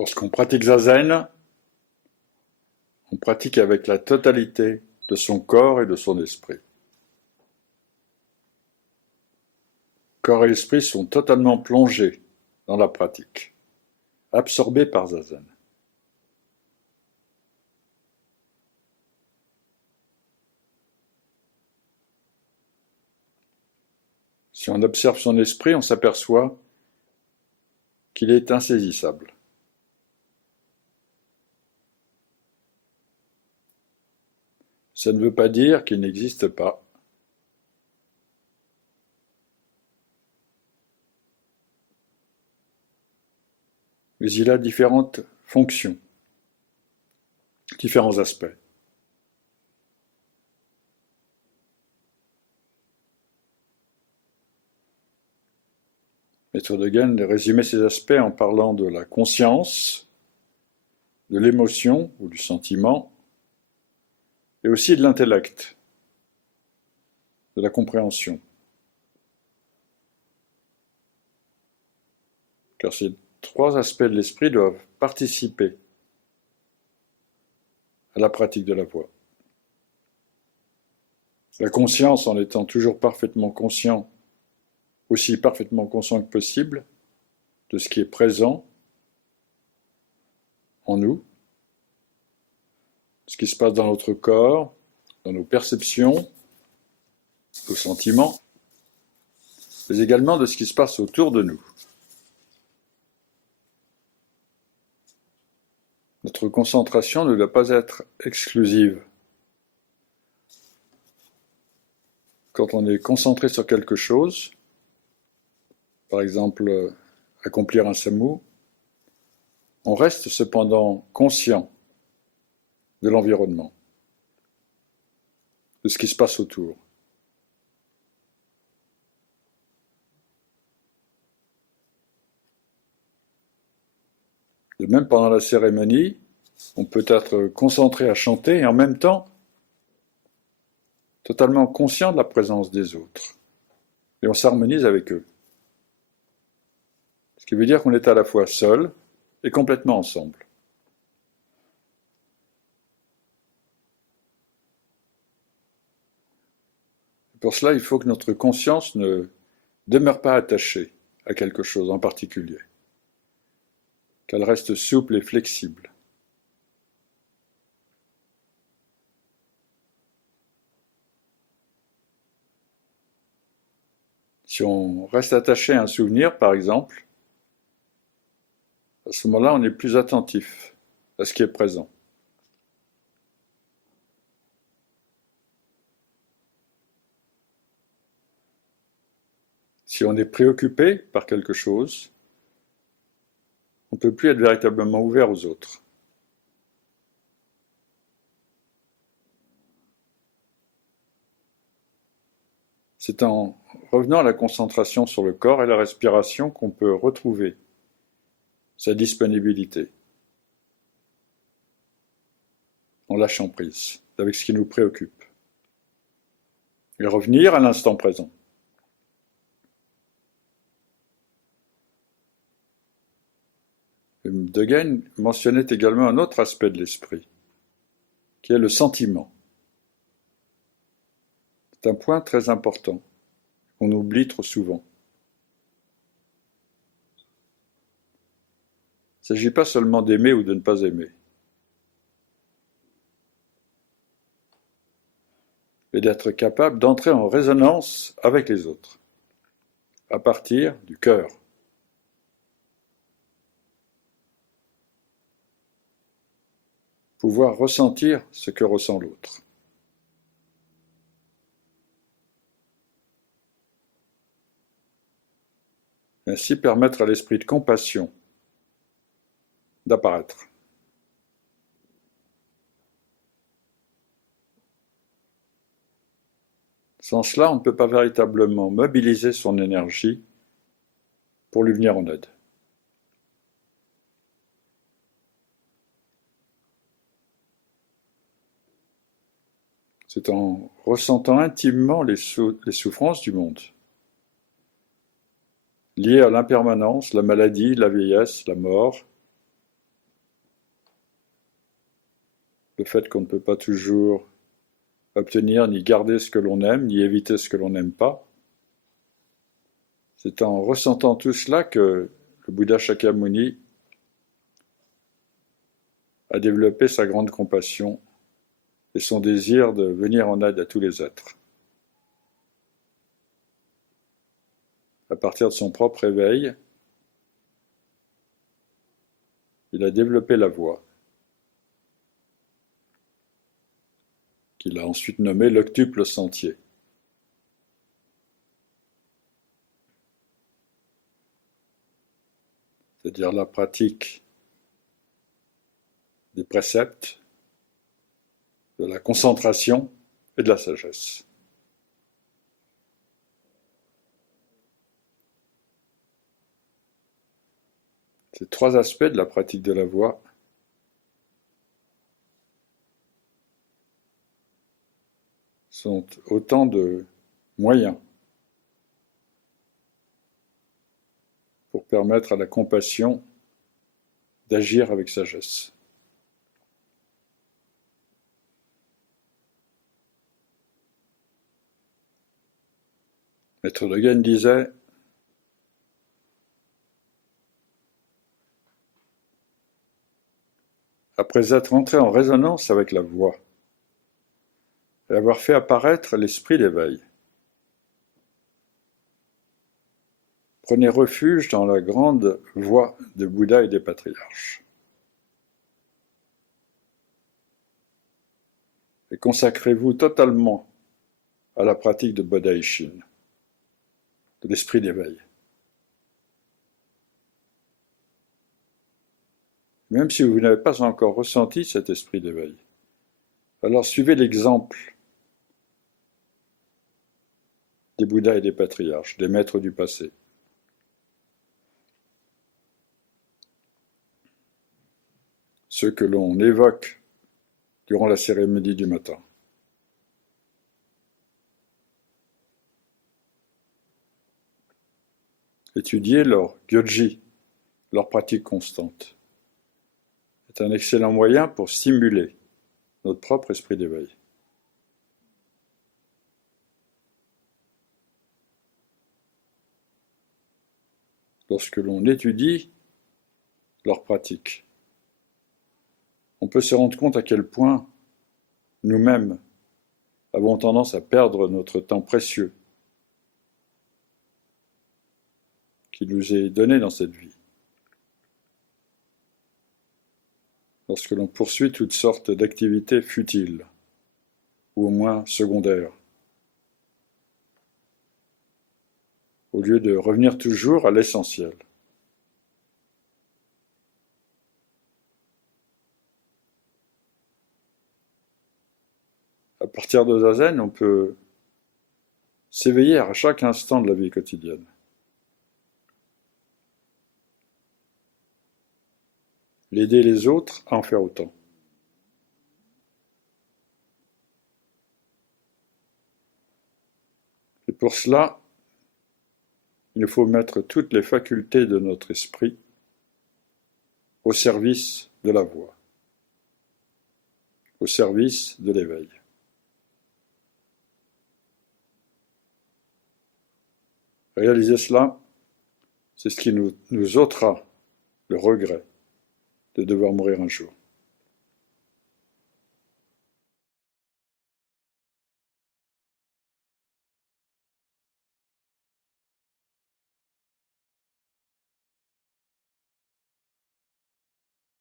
Lorsqu'on pratique Zazen, on pratique avec la totalité de son corps et de son esprit. Corps et esprit sont totalement plongés dans la pratique, absorbés par Zazen. Si on observe son esprit, on s'aperçoit qu'il est insaisissable. Ça ne veut pas dire qu'il n'existe pas. Mais il a différentes fonctions, différents aspects. Maître Dogen résumait ces aspects en parlant de la conscience, de l'émotion ou du sentiment, et aussi de l'intellect, de la compréhension. Car ces trois aspects de l'esprit doivent participer à la pratique de la voie. La conscience, en étant toujours parfaitement conscient, aussi parfaitement conscient que possible, de ce qui est présent en nous, ce qui se passe dans notre corps, dans nos perceptions, nos sentiments, mais également de ce qui se passe autour de nous. Notre concentration ne doit pas être exclusive. Quand on est concentré sur quelque chose, par exemple accomplir un sammu, on reste cependant conscient de l'environnement, de ce qui se passe autour. De même, pendant la cérémonie, on peut être concentré à chanter et en même temps totalement conscient de la présence des autres. Et on s'harmonise avec eux. Ce qui veut dire qu'on est à la fois seul et complètement ensemble. Pour cela, il faut que notre conscience ne demeure pas attachée à quelque chose en particulier, qu'elle reste souple et flexible. Si on reste attaché à un souvenir, par exemple, à ce moment-là, on est plus attentif à ce qui est présent. Si on est préoccupé par quelque chose, on ne peut plus être véritablement ouvert aux autres. C'est en revenant à la concentration sur le corps et la respiration qu'on peut retrouver sa disponibilité, en lâchant prise avec ce qui nous préoccupe, et revenir à l'instant présent. Dogen mentionnait également un autre aspect de l'esprit, qui est le sentiment. C'est un point très important, qu'on oublie trop souvent. Il ne s'agit pas seulement d'aimer ou de ne pas aimer, mais d'être capable d'entrer en résonance avec les autres, à partir du cœur. Pouvoir ressentir ce que ressent l'autre. Ainsi permettre à l'esprit de compassion d'apparaître. Sans cela, on ne peut pas véritablement mobiliser son énergie pour lui venir en aide. C'est en ressentant intimement les souffrances du monde, liées à l'impermanence, la maladie, la vieillesse, la mort, le fait qu'on ne peut pas toujours obtenir ni garder ce que l'on aime, ni éviter ce que l'on n'aime pas. C'est en ressentant tout cela que le Bouddha Shakyamuni a développé sa grande compassion et son désir de venir en aide à tous les êtres. À partir de son propre éveil, il a développé la voie, qu'il a ensuite nommée l'octuple sentier. C'est-à-dire la pratique des préceptes, de la concentration et de la sagesse. Ces trois aspects de la pratique de la voie sont autant de moyens pour permettre à la compassion d'agir avec sagesse. Maître Dogen disait: après être entré en résonance avec la voix et avoir fait apparaître l'esprit d'éveil, prenez refuge dans la grande voie de Bouddha et des patriarches. Et consacrez-vous totalement à la pratique de Bodhaishin, de l'esprit d'éveil. Même si vous n'avez pas encore ressenti cet esprit d'éveil, alors suivez l'exemple des Bouddhas et des patriarches, des maîtres du passé. Ceux que l'on évoque durant la cérémonie du matin. Étudier leur gyoji, leur pratique constante, est un excellent moyen pour stimuler notre propre esprit d'éveil. Lorsque l'on étudie leur pratique, on peut se rendre compte à quel point nous-mêmes avons tendance à perdre notre temps précieux qui nous est donné dans cette vie. Lorsque l'on poursuit toutes sortes d'activités futiles, ou au moins secondaires, au lieu de revenir toujours à l'essentiel. À partir de Zazen, on peut s'éveiller à chaque instant de la vie quotidienne. L'aider les autres à en faire autant. Et pour cela, il faut mettre toutes les facultés de notre esprit au service de la voie, au service de l'éveil. Réaliser cela, c'est ce qui nous ôtera le regret de devoir mourir un jour.